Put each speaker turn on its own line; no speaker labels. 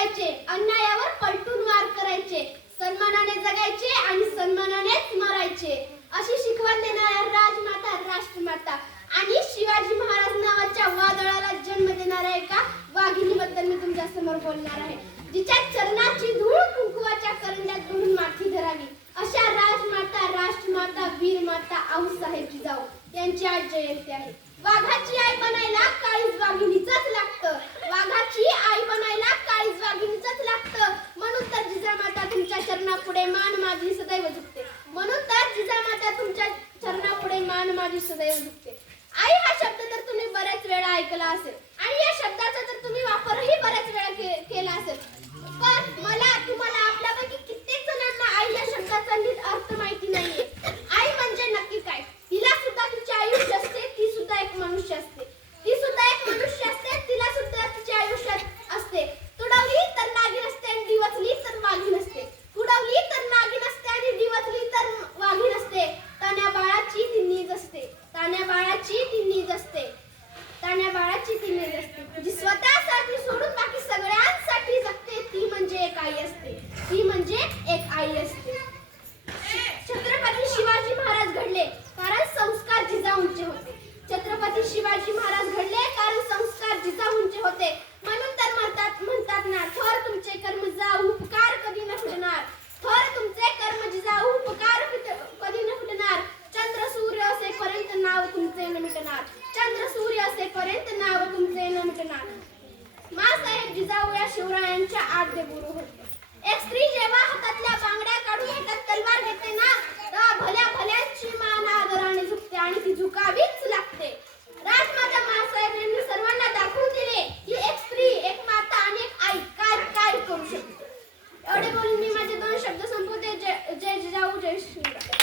जगायचे अन्यायावर पलटून वार करायचे. सन्मानाने जगायचे आणि सन्मानानेच मरायचे. अशी शिकवण देणाऱ्या राजमाता राष्ट्रमाता आणि शिवाजी महाराज नावाच्या वादळाला जन्म देणाऱ्या एका वाघिणीबद्दल मी तुमच्यासमोर बोलणार आहे. जिच्या चरणाची धूळ कुंकुवाच्या करंड्यात बुडून माथी धरावी. अशा राजमाता राष्ट्रमाता वीरमाता आऊसाहेब जिजाऊ यांची आज जयंती आहे. वाघाची आई बनायला काळीज वाघिणीचंच लागते वाघाची आई बनायला काळीज वाघिणीचंच लागतं म्हणून तर जिजामाता तुमच्या चरणापुढे मान माझी सदैव झुकते. म्हणून तर जिजामाता तुमच्या चरणापुढे मान माझी सदैव झुकते. आई हा शब्द तर तुम्ही बऱ्याच वेळा ऐकला असेल. आणि या शब्दाचा तर तुम्ही वापरही बऱ्याच वेळा के- केला असेल. पण मला तुम्हाला आपल्यापैकी कित्येक जणांना आई या शब्दाचा नीट अर्थ माहिती नाहीये. आई म्हणजे नक्की काय? तिला सुद्धा तिचे आयुष्य असते ती सुद्धा एक मनुष्य असते ती सुद्धा एक मनुष्य असते तिला सुद्धा तिचे आयुष्य असते तुडवली तर नागिन असते आणि दिवसली तर वाघीण असते तुडवली तर नागिन असते आणि दिवसली तर वाघीण असते तान्या बाळाची ती नीज असते तान्या बाळाची ती नीज असते तान्या बाळाची ती म्हणजे स्वतःसाठी सोडून बाकी सगळ्यांसाठी जगते ती म्हणजे एक आई असते. ती म्हणजे एक आई असते. छत्रपती शिवाजी महाराज घडले कारण संस्कार जिजाऊंचे होते. छत्रपती शिवाजी महाराज घडले कारण संस्कार जिजाऊंचे होते. म्हणून तर म्हणतात म्हणतात ना थोर तुमचे कर्म जाऊ उपकार कधी न फुटणार. थोर तुमचे कर्म जिजाऊ उपकार कधी न फुटणार. चंद्र सूर्य असेपर्यंत नाव तुमचे न मिटणार चंद्र सूर्य असेपर्यंत नाव तुमचे न मिटणार मासाहेब जिजाऊ या शिवरायांच्या आद्य गुरु होते. एक स्त्री जेव्हा हातातल्या